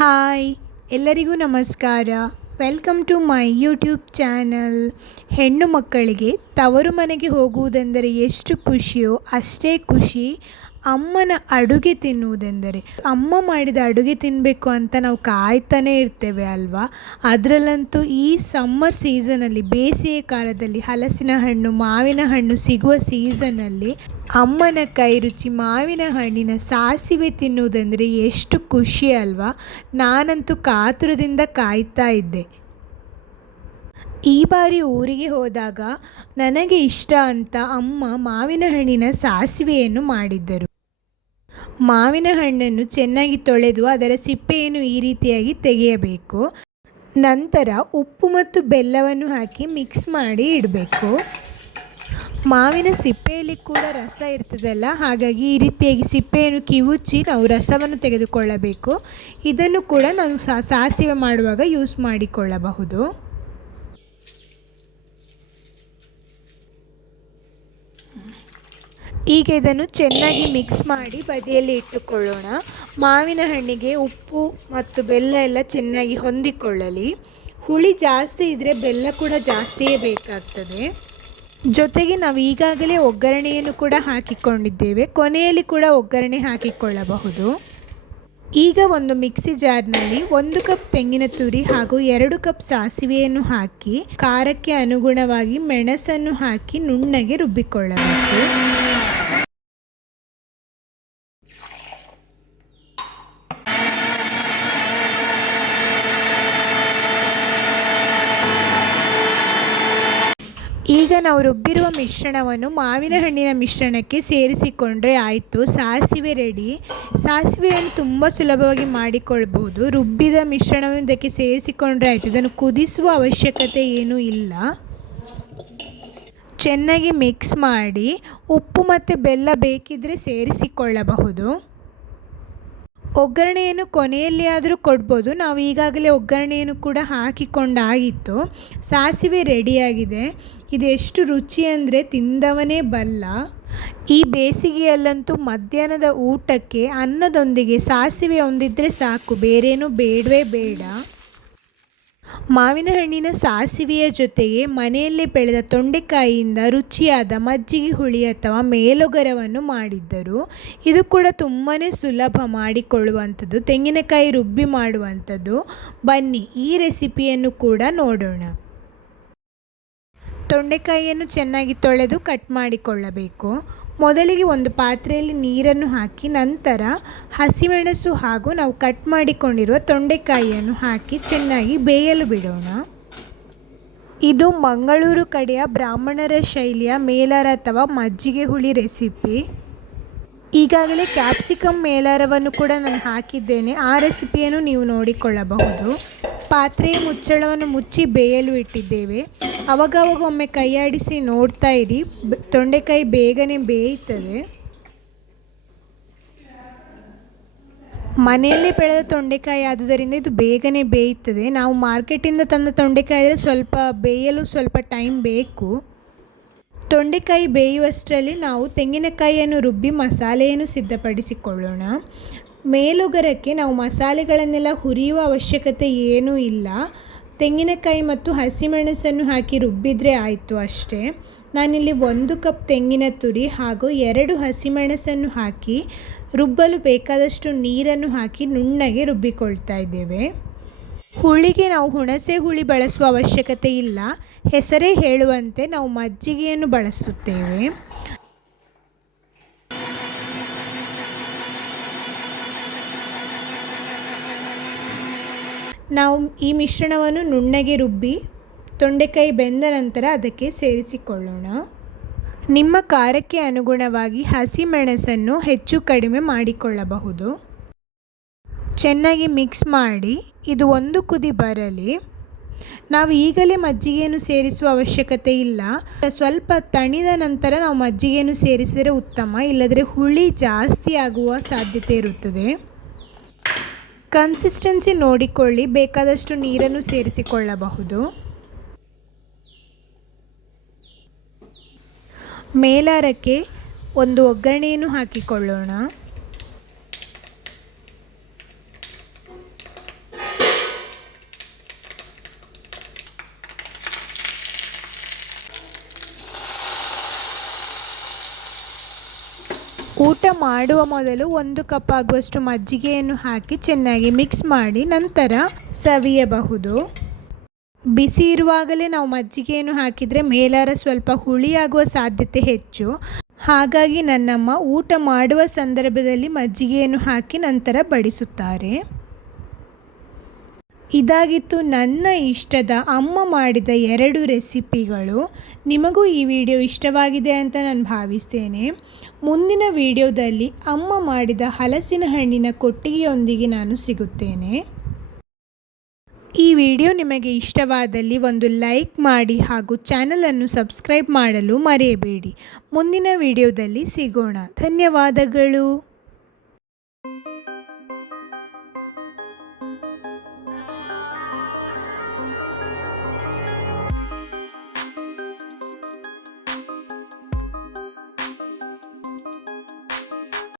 Hi ಎಲ್ಲರಿಗೂ ನಮಸ್ಕಾರ. Welcome to my YouTube channel. ಹೆಣ್ಣು ಮಕ್ಕಳಿಗೆ ತವರು ಮನೆಗೆ ಹೋಗುವುದೆಂದರೆ ಎಷ್ಟು ಖುಷಿಯೋ ಅಷ್ಟೇ ಖುಷಿ ಅಮ್ಮನ ಅಡುಗೆ ತಿನ್ನುವುದೆಂದರೆ. ಅಮ್ಮ ಮಾಡಿದ ಅಡುಗೆ ತಿನ್ನಬೇಕು ಅಂತ ನಾವು ಕಾಯ್ತಾನೇ ಇರ್ತೇವೆ ಅಲ್ವಾ. ಅದರಲ್ಲಂತೂ ಈ ಸಮ್ಮರ್ ಸೀಸನಲ್ಲಿ, ಬೇಸಿಗೆ ಕಾಲದಲ್ಲಿ ಹಲಸಿನ ಹಣ್ಣು, ಮಾವಿನ ಹಣ್ಣು ಸಿಗುವ ಸೀಸನಲ್ಲಿ ಅಮ್ಮನ ಕೈ ರುಚಿ ಮಾವಿನ ಹಣ್ಣಿನ ಸಾಸಿವೆ ತಿನ್ನುವುದೆಂದರೆ ಎಷ್ಟು ಖುಷಿ ಅಲ್ವಾ. ನಾನಂತೂ ಕಾತುರದಿಂದ ಕಾಯ್ತಾ ಇದ್ದೆ. ಈ ಬಾರಿ ಊರಿಗೆ ಹೋದಾಗ ನನಗೆ ಇಷ್ಟ ಅಂತ ಅಮ್ಮ ಮಾವಿನ ಹಣ್ಣಿನ ಸಾಸಿವೆಯನ್ನು ಮಾಡಿದ್ದರು. ಮಾವಿನ ಹಣ್ಣನ್ನು ಚೆನ್ನಾಗಿ ತೊಳೆದು ಅದರ ಸಿಪ್ಪೆಯನ್ನು ಈ ರೀತಿಯಾಗಿ ತೆಗೆಯಬೇಕು. ನಂತರ ಉಪ್ಪು ಮತ್ತು ಬೆಲ್ಲವನ್ನು ಹಾಕಿ ಮಿಕ್ಸ್ ಮಾಡಿ ಇಡಬೇಕು. ಮಾವಿನ ಸಿಪ್ಪೆಯಲ್ಲಿ ಕೂಡ ರಸ ಇರ್ತದಲ್ಲ, ಹಾಗಾಗಿ ಈ ರೀತಿಯಾಗಿ ಸಿಪ್ಪೆಯನ್ನು ಕಿವುಚಿ ನಾವು ರಸವನ್ನು ತೆಗೆದುಕೊಳ್ಳಬೇಕು. ಇದನ್ನು ಕೂಡ ನಾವು ಸಾಸಿವೆ ಮಾಡುವಾಗ ಯೂಸ್ ಮಾಡಿಕೊಳ್ಳಬಹುದು. ಈಗ ಇದನ್ನು ಚೆನ್ನಾಗಿ ಮಿಕ್ಸ್ ಮಾಡಿ ಬದಿಯಲ್ಲಿ ಇಟ್ಟುಕೊಳ್ಳೋಣ. ಮಾವಿನ ಹಣ್ಣಿಗೆ ಉಪ್ಪು ಮತ್ತು ಬೆಲ್ಲ ಎಲ್ಲ ಚೆನ್ನಾಗಿ ಹೊಂದಿಕೊಳ್ಳಲಿ. ಹುಳಿ ಜಾಸ್ತಿ ಇದ್ದರೆ ಬೆಲ್ಲ ಕೂಡ ಜಾಸ್ತಿಯೇ ಬೇಕಾಗ್ತದೆ. ಜೊತೆಗೆ ನಾವು ಈಗಾಗಲೇ ಒಗ್ಗರಣೆಯನ್ನು ಕೂಡ ಹಾಕಿಕೊಂಡಿದ್ದೇವೆ. ಕೊನೆಯಲ್ಲಿ ಕೂಡ ಒಗ್ಗರಣೆ ಹಾಕಿಕೊಳ್ಳಬಹುದು. ಈಗ ಒಂದು ಮಿಕ್ಸಿ ಜಾರ್ನಲ್ಲಿ 1 ಕಪ್ ತೆಂಗಿನ ತುರಿ ಹಾಗೂ 2 ಕಪ್ ಸಾಸಿವೆಯನ್ನು ಹಾಕಿ ಖಾರಕ್ಕೆ ಅನುಗುಣವಾಗಿ ಮೆಣಸನ್ನು ಹಾಕಿ ನುಣ್ಣಗೆ ರುಬ್ಬಿಕೊಳ್ಳಬೇಕು. ಈಗ ನಾವು ರುಬ್ಬಿರುವ ಮಿಶ್ರಣವನ್ನು ಮಾವಿನ ಹಣ್ಣಿನ ಮಿಶ್ರಣಕ್ಕೆ ಸೇರಿಸಿಕೊಂಡ್ರೆ ಆಯಿತು. ಸಾಸಿವೆ ರೆಡಿ. ಸಾಸಿವೆಯನ್ನು ತುಂಬ ಸುಲಭವಾಗಿ ಮಾಡಿಕೊಳ್ಬಹುದು. ರುಬ್ಬಿದ ಮಿಶ್ರಣವನ್ನು ಇದಕ್ಕೆ ಸೇರಿಸಿಕೊಂಡ್ರೆ ಆಯಿತು. ಇದನ್ನು ಕುದಿಸುವ ಅವಶ್ಯಕತೆ ಏನೂ ಇಲ್ಲ. ಚೆನ್ನಾಗಿ ಮಿಕ್ಸ್ ಮಾಡಿ ಉಪ್ಪು ಮತ್ತು ಬೆಲ್ಲ ಬೇಕಿದ್ದರೆ ಸೇರಿಸಿಕೊಳ್ಳಬಹುದು. ಒಗ್ಗರಣೆಯನ್ನು ಕೊನೆಯಲ್ಲಿ ಆದರೂ ಕೊಡ್ಬೋದು. ನಾವು ಈಗಾಗಲೇ ಒಗ್ಗರಣೆಯನ್ನು ಕೂಡ ಹಾಕಿಕೊಂಡಾಗಿತ್ತು. ಸಾಸಿವೆ ರೆಡಿಯಾಗಿದೆ. ಇದು ಎಷ್ಟು ರುಚಿ ಅಂದರೆ ತಿಂದವನೇ ಬಲ್ಲ. ಈ ಬೇಸಿಗೆಯಲ್ಲಂತೂ ಮಧ್ಯಾಹ್ನದ ಊಟಕ್ಕೆ ಅನ್ನದೊಂದಿಗೆ ಸಾಸಿವೆ ಒಂದಿದ್ದರೆ ಸಾಕು, ಬೇರೇನೂ ಬೇಡವೇ ಬೇಡ. ಮಾವಿನ ಹಣ್ಣಿನ ಸಾಸಿವೆಯ ಜೊತೆಗೆ ಮನೆಯಲ್ಲೇ ಬೆಳೆದ ತೊಂಡೆಕಾಯಿಯಿಂದ ರುಚಿಯಾದ ಮಜ್ಜಿಗೆ ಹುಳಿ ಅಥವಾ ಮೇಲೊಗರವನ್ನು ಮಾಡಿದ್ದರು. ಇದು ಕೂಡ ತುಂಬಾ ಸುಲಭ ಮಾಡಿಕೊಳ್ಳುವಂಥದ್ದು, ತೆಂಗಿನಕಾಯಿ ರುಬ್ಬಿ ಮಾಡುವಂಥದ್ದು. ಬನ್ನಿ ಈ ರೆಸಿಪಿಯನ್ನು ಕೂಡ ನೋಡೋಣ. ತೊಂಡೆಕಾಯಿಯನ್ನು ಚೆನ್ನಾಗಿ ತೊಳೆದು ಕಟ್ ಮಾಡಿಕೊಳ್ಳಬೇಕು. ಮೊದಲಿಗೆ ಒಂದು ಪಾತ್ರೆಯಲ್ಲಿ ನೀರನ್ನು ಹಾಕಿ ನಂತರ ಹಸಿಮೆಣಸು ಹಾಗೂ ನಾವು ಕಟ್ ಮಾಡಿಕೊಂಡಿರುವ ತೊಂಡೆಕಾಯಿಯನ್ನು ಹಾಕಿ ಚೆನ್ನಾಗಿ ಬೇಯಲು ಬಿಡೋಣ. ಇದು ಮಂಗಳೂರು ಕಡೆಯ ಬ್ರಾಹ್ಮಣರ ಶೈಲಿಯ ಮೇಲಾರ ಅಥವಾ ಮಜ್ಜಿಗೆ ಹುಳಿ ರೆಸಿಪಿ. ಈಗಾಗಲೇ ಕ್ಯಾಪ್ಸಿಕಮ್ ಮೇಲಾರವನ್ನು ಕೂಡ ನಾನು ಹಾಕಿದ್ದೇನೆ. ಆ ರೆಸಿಪಿಯನ್ನು ನೀವು ನೋಡಿಕೊಳ್ಳಬಹುದು. ಪಾತ್ರೆಯ ಮುಚ್ಚಳವನ್ನು ಮುಚ್ಚಿ ಬೇಯಲು ಇಟ್ಟಿದ್ದೇವೆ. ಅವಾಗವಾಗ ಒಮ್ಮೆ ಕೈಯಾಡಿಸಿ ನೋಡ್ತಾ ಇರಿ, ತೊಂಡೆಕಾಯಿ ಬೇಗನೆ ಬೇಯುತ್ತದೆ. ಮನೆಯಲ್ಲೇ ಬೆಳೆದ ತೊಂಡೆಕಾಯಿ ಆದುದರಿಂದ ಇದು ಬೇಗನೆ ಬೇಯುತ್ತದೆ. ನಾವು ಮಾರ್ಕೆಟಿಂದ ತಂದ ತೊಂಡೆಕಾಯಿ ಆದರೆ ಸ್ವಲ್ಪ ಬೇಯಲು ಸ್ವಲ್ಪ ಟೈಮ್ ಬೇಕು. ತೊಂಡೆಕಾಯಿ ಬೇಯುವಷ್ಟರಲ್ಲಿ ನಾವು ತೆಂಗಿನಕಾಯಿಯನ್ನು ರುಬ್ಬಿ ಮಸಾಲೆಯನ್ನು ಸಿದ್ಧಪಡಿಸಿಕೊಳ್ಳೋಣ. ಮೇಲುಗರಕ್ಕೆ ನಾವು ಮಸಾಲೆಗಳನ್ನೆಲ್ಲ ಹುರಿಯುವ ಅವಶ್ಯಕತೆ ಏನೂ ಇಲ್ಲ. ತೆಂಗಿನಕಾಯಿ ಮತ್ತು ಹಸಿಮೆಣಸನ್ನು ಹಾಕಿ ರುಬ್ಬಿದರೆ ಆಯಿತು ಅಷ್ಟೇ. ನಾನಿಲ್ಲಿ 1 ಕಪ್ ತೆಂಗಿನ ತುರಿ ಹಾಗೂ 2 ಹಸಿಮೆಣಸನ್ನು ಹಾಕಿ ರುಬ್ಬಲು ಬೇಕಾದಷ್ಟು ನೀರನ್ನು ಹಾಕಿ ನುಣ್ಣಗೆ ರುಬ್ಬಿಕೊಳ್ತಾ ಇದ್ದೇವೆ. ಹುಳಿಗೆ ನಾವು ಹುಣಸೆ ಹುಳಿ ಬಳಸುವ ಅವಶ್ಯಕತೆ ಇಲ್ಲ. ಹೆಸರೇ ಹೇಳುವಂತೆ ನಾವು ಮಜ್ಜಿಗೆಯನ್ನು ಬಳಸುತ್ತೇವೆ. ನಾವು ಈ ಮಿಶ್ರಣವನ್ನು ನುಣ್ಣಗೆ ರುಬ್ಬಿ ತೊಂಡೆಕಾಯಿ ಬೆಂದ ನಂತರ ಅದಕ್ಕೆ ಸೇರಿಸಿಕೊಳ್ಳೋಣ. ನಿಮ್ಮ ಖಾರಕ್ಕೆ ಅನುಗುಣವಾಗಿ ಹಸಿಮೆಣಸನ್ನು ಹೆಚ್ಚು ಕಡಿಮೆ ಮಾಡಿಕೊಳ್ಳಬಹುದು. ಚೆನ್ನಾಗಿ ಮಿಕ್ಸ್ ಮಾಡಿ ಇದು ಒಂದು ಕುದಿ ಬರಲಿ. ನಾವು ಈಗಲೇ ಮಜ್ಜಿಗೆಯನ್ನು ಸೇರಿಸುವ ಅವಶ್ಯಕತೆ ಇಲ್ಲ. ಸ್ವಲ್ಪ ತಣಿದ ನಂತರ ನಾವು ಮಜ್ಜಿಗೆಯನ್ನು ಸೇರಿಸಿದರೆ ಉತ್ತಮ, ಇಲ್ಲದ್ರೆ ಹುಳಿ ಜಾಸ್ತಿ ಆಗುವ ಸಾಧ್ಯತೆ ಇರುತ್ತದೆ. ಕನ್ಸಿಸ್ಟೆನ್ಸಿ ನೋಡಿಕೊಳ್ಳಿ, ಬೇಕಾದಷ್ಟು ನೀರನ್ನು ಸೇರಿಸಿಕೊಳ್ಳಬಹುದು. ಮೇಲಾರಕ್ಕೆ ಒಂದು ಒಗ್ಗರಣೆಯನ್ನು ಹಾಕಿಕೊಳ್ಳೋಣ. ಊಟ ಮಾಡುವ ಮೊದಲು 1 ಕಪ್ ಆಗುವಷ್ಟು ಮಜ್ಜಿಗೆಯನ್ನು ಹಾಕಿ ಚೆನ್ನಾಗಿ ಮಿಕ್ಸ್ ಮಾಡಿ ನಂತರ ಸವಿಯಬಹುದು. ಬಿಸಿ ಇರುವಾಗಲೇ ನಾವು ಮಜ್ಜಿಗೆಯನ್ನು ಹಾಕಿದರೆ ಮೇಲಾರ ಸ್ವಲ್ಪ ಹುಳಿಯಾಗುವ ಸಾಧ್ಯತೆ ಹೆಚ್ಚು. ಹಾಗಾಗಿ ನನ್ನಮ್ಮ ಊಟ ಮಾಡುವ ಸಂದರ್ಭದಲ್ಲಿ ಮಜ್ಜಿಗೆಯನ್ನು ಹಾಕಿ ನಂತರ ಬಡಿಸುತ್ತಾರೆ. ಇದಾಗಿತ್ತು ನನ್ನ ಇಷ್ಟದ ಅಮ್ಮ ಮಾಡಿದ 2 ರೆಸಿಪಿಗಳು. ನಿಮಗೂ ಈ ವಿಡಿಯೋ ಇಷ್ಟವಾಗಿದೆ ಅಂತ ನಾನು ಭಾವಿಸ್ತೇನೆ. ಮುಂದಿನ ವಿಡಿಯೋದಲ್ಲಿ ಅಮ್ಮ ಮಾಡಿದ ಹಲಸಿನ ಹಣ್ಣಿನ ಕೊಟ್ಟಿಗೆಯೊಂದಿಗೆ ನಾನು ಸಿಗುತ್ತೇನೆ. ಈ ವಿಡಿಯೋ ನಿಮಗೆ ಇಷ್ಟವಾದಲ್ಲಿ ಒಂದು ಲೈಕ್ ಮಾಡಿ ಹಾಗೂ ಚಾನಲನ್ನು ಸಬ್ಸ್ಕ್ರೈಬ್ ಮಾಡಲು ಮರೆಯಬೇಡಿ. ಮುಂದಿನ ವಿಡಿಯೋದಲ್ಲಿ ಸಿಗೋಣ. ಧನ್ಯವಾದಗಳು.